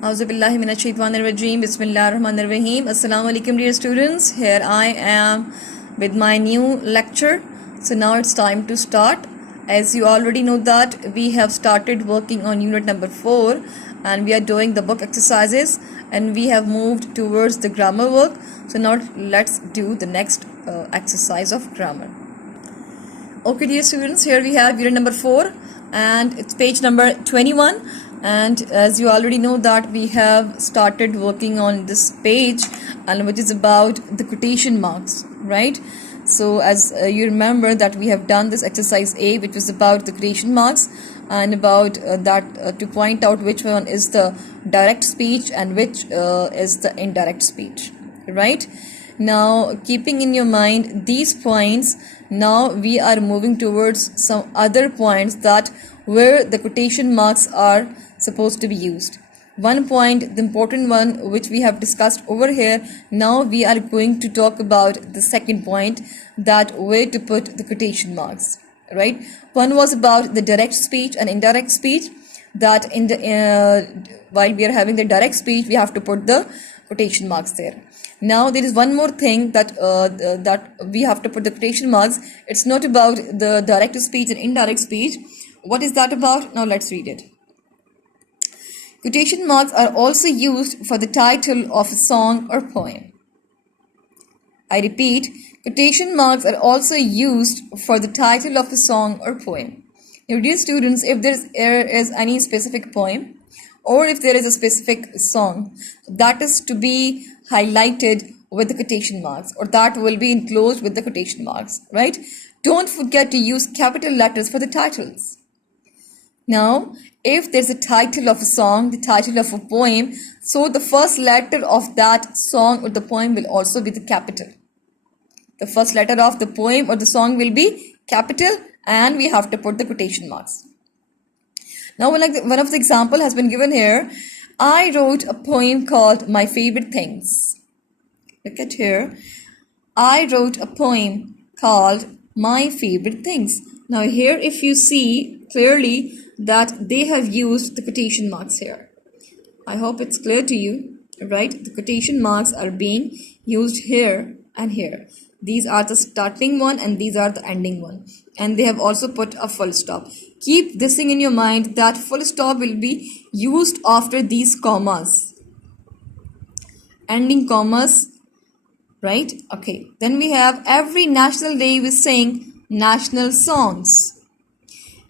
Auzubillahi minash shaitanir rajeem. Bismillahir Rahmanir Rahim. Assalamu alaikum, dear students. Here I am with my new lecture. So now it's time to start. As you already know that we have started working on unit number 4 and we are doing the book exercises and we have moved towards the grammar work. So now let's do the next exercise of grammar. Okay, dear students, here we have unit number 4 and it's page number 21. And as you already know that we have started working on this page and which is about the quotation marks, right? So as you remember that we have done this exercise A, which was about the quotation marks and about to point out which one is the direct speech and which is the indirect speech, right? Now, keeping in your mind these points, now we are moving towards some other points that where the quotation marks are supposed to be used. One point, the important one which we have discussed over here, now we are going to talk about the second point, that where to put the quotation marks, right? One was about the direct speech and indirect speech, that in the while we are having the direct speech we have to put the quotation marks there. Now there is one more thing that that we have to put the quotation marks. It's not about the direct speech and indirect speech. What is that about? Now let's read it. Quotation marks are also used for the title of a song or poem. I repeat, quotation marks are also used for the title of a song or poem. Now, dear students, if there is any specific poem or if there is a specific song, that is to be highlighted with the quotation marks, or that will be enclosed with the quotation marks, right? Don't forget to use capital letters for the titles. Now, if there's a title of a song, the title of a poem, so the first letter of that song or the poem will also be the capital. The first letter of the poem or the song will be capital and we have to put the quotation marks. Now, one of the example has been given here. I wrote a poem called My Favorite Things. Look at here. I wrote a poem called My Favorite Things. Now here if you see clearly that they have used the quotation marks here. I hope it's clear to you, right? The quotation marks are being used here and here. These are the starting one and these are the ending one. And they have also put a full stop. Keep this thing in your mind that full stop will be used after these commas. Ending commas, right? Okay. Then we have every national day we sing national songs.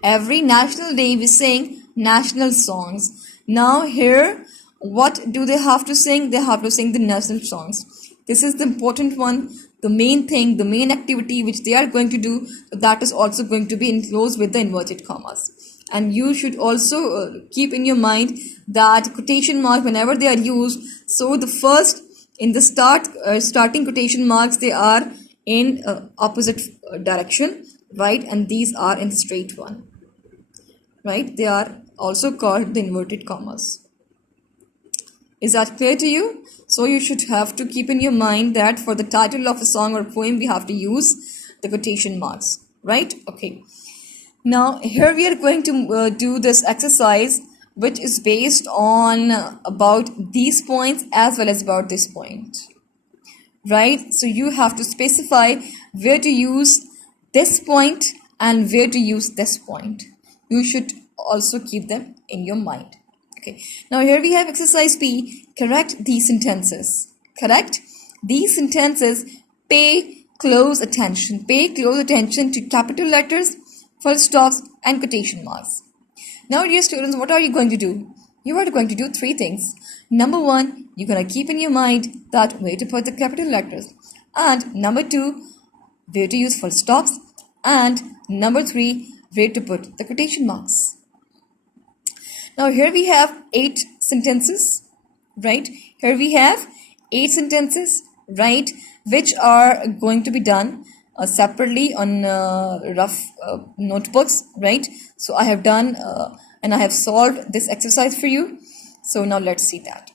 Every national day we sing national songs. Now here, what do they have to sing? They have to sing the national songs. This is the important one, the main thing, the main activity which they are going to do. That is also going to be enclosed with the inverted commas. And you should also keep in your mind that quotation mark whenever they are used. So the first in the starting quotation marks, they are in opposite direction, right? And these are in the straight one. Right? They are also called the inverted commas. Is that clear to you? So you should have to keep in your mind that for the title of a song or poem, we have to use the quotation marks. Right? Okay. Now, here we are going to do this exercise, which is based on about these points as well as about this point. Right? So you have to specify where to use this point and where to use this point. You should also keep them in your mind. Okay. Now here we have exercise P. Correct these sentences. Correct these sentences. Pay close attention. Pay close attention to capital letters, full stops, and quotation marks. Now, dear students, what are you going to do? You are going to do 3 things. Number 1, you're going to keep in your mind that where to put the capital letters. And number 2, where to use full stops. And number 3, where to put the quotation marks. Now here we have 8 sentences, right? Here we have 8 sentences, right? Which are going to be done separately on rough notebooks, right? So I have done and I have solved this exercise for you. So now let's see that.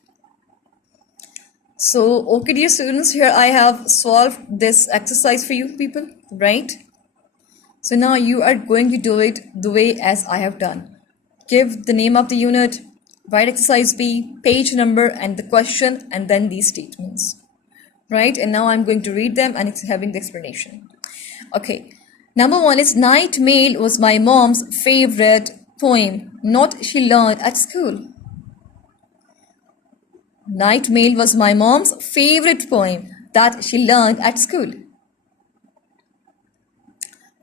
So okay, dear students, here I have solved this exercise for you people, right? So now you are going to do it the way as I have done. Give the name of the unit, Write exercise B, page number and the question and then these statements. Right? And now I'm going to read them and it's having the explanation. Okay. Number 1 is Night Mail was my mom's favorite poem, not she learned at school. Night Mail was my mom's favorite poem that she learned at school.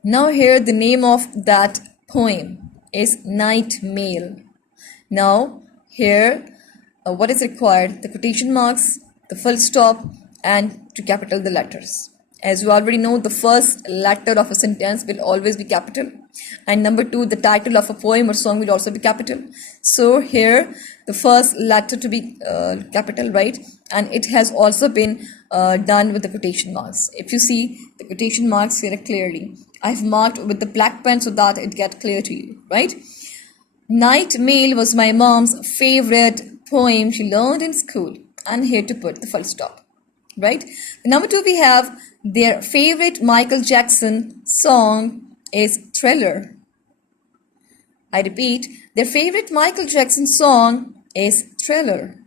Now here the name of that poem is Night Mail. Now here what is required? The quotation marks, the full stop and to capital the letters. As you already know, the first letter of a sentence will always be capital. And number 2, the title of a poem or song will also be capital. So here the first letter to be capital, right? And it has also been done with the quotation marks. If you see the quotation marks here clearly, I've marked with the black pen so that it gets clear to you, right? Night Mail was my mom's favorite poem she learned in school. And here to put the full stop, right? Number 2, we have their favorite Michael Jackson song is Thriller. I repeat, their favorite Michael Jackson song is Thriller.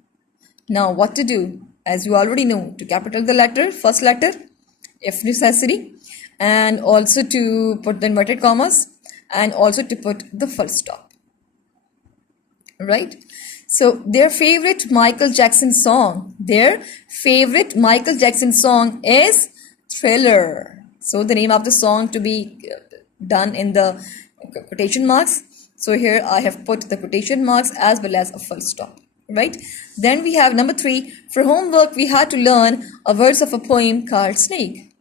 Now what to do? As you already know, to capital the letter, first letter, if necessary, and also to put the inverted commas, and also to put the full stop. Right? So their favorite Michael Jackson song is Thriller. So the name of the song to be done in the quotation marks. So here I have put the quotation marks as well as a full stop. Right? Then we have number 3. For homework, we had to learn a verse of a poem called Snake.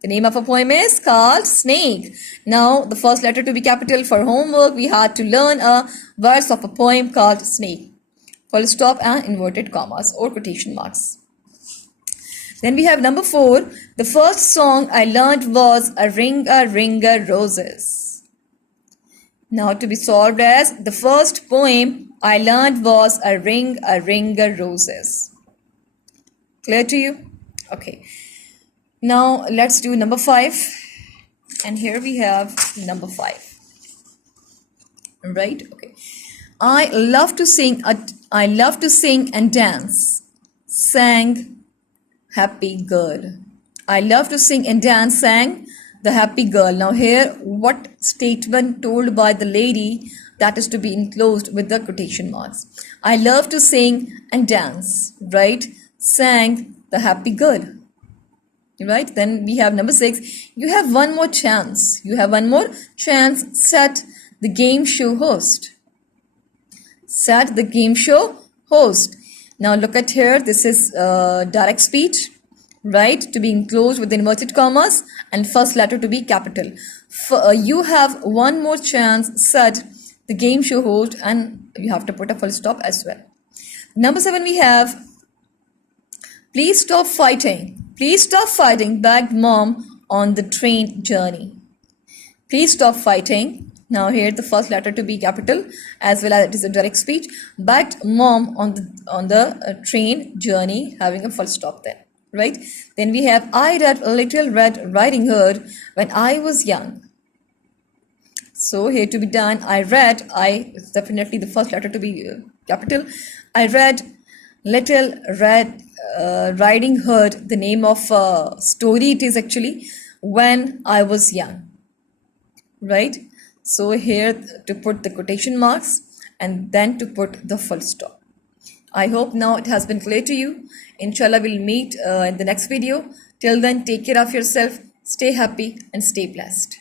The name of a poem is called Snake. Now, the first letter to be capital. For homework, we had to learn a verse of a poem called Snake. Full stop and inverted commas or quotation marks. Then we have number 4. The first song I learned was A Ring-a Roses. Now to be solved as the first poem I learned was A Ring-a Roses. Clear to you? Okay. Now let's do number 5. And here we have number 5. Right? Okay. I love to sing and dance. Sang Happy Girl. I love to sing and dance, sang the happy girl. Now here, what statement told by the lady that is to be enclosed with the quotation marks? I love to sing and dance, right? Sang the happy girl. Right? Then we have number 6. You have one more chance. Set the game show host. Set the game show host. Now look at here. This is direct speech, right? To be enclosed with inverted commas and first letter to be capital. You have one more chance, said the game show host, and you have to put a full stop as well. Number 7 we have, please stop fighting, begged mom on the train journey. Please stop fighting. Now here the first letter to be capital as well as it is a direct speech. Begged mom on the train journey, having a full stop there. Right? Then we have, I read Little Red Riding Hood when I was young. So here to be done, it's definitely the first letter to be capital. I read Little Red Riding Hood, the name of story it is actually, when I was young. Right? So here to put the quotation marks and then to put the full stop. I hope now it has been clear to you. Inshallah, we'll meet in the next video. Till then, take care of yourself, stay happy and stay blessed.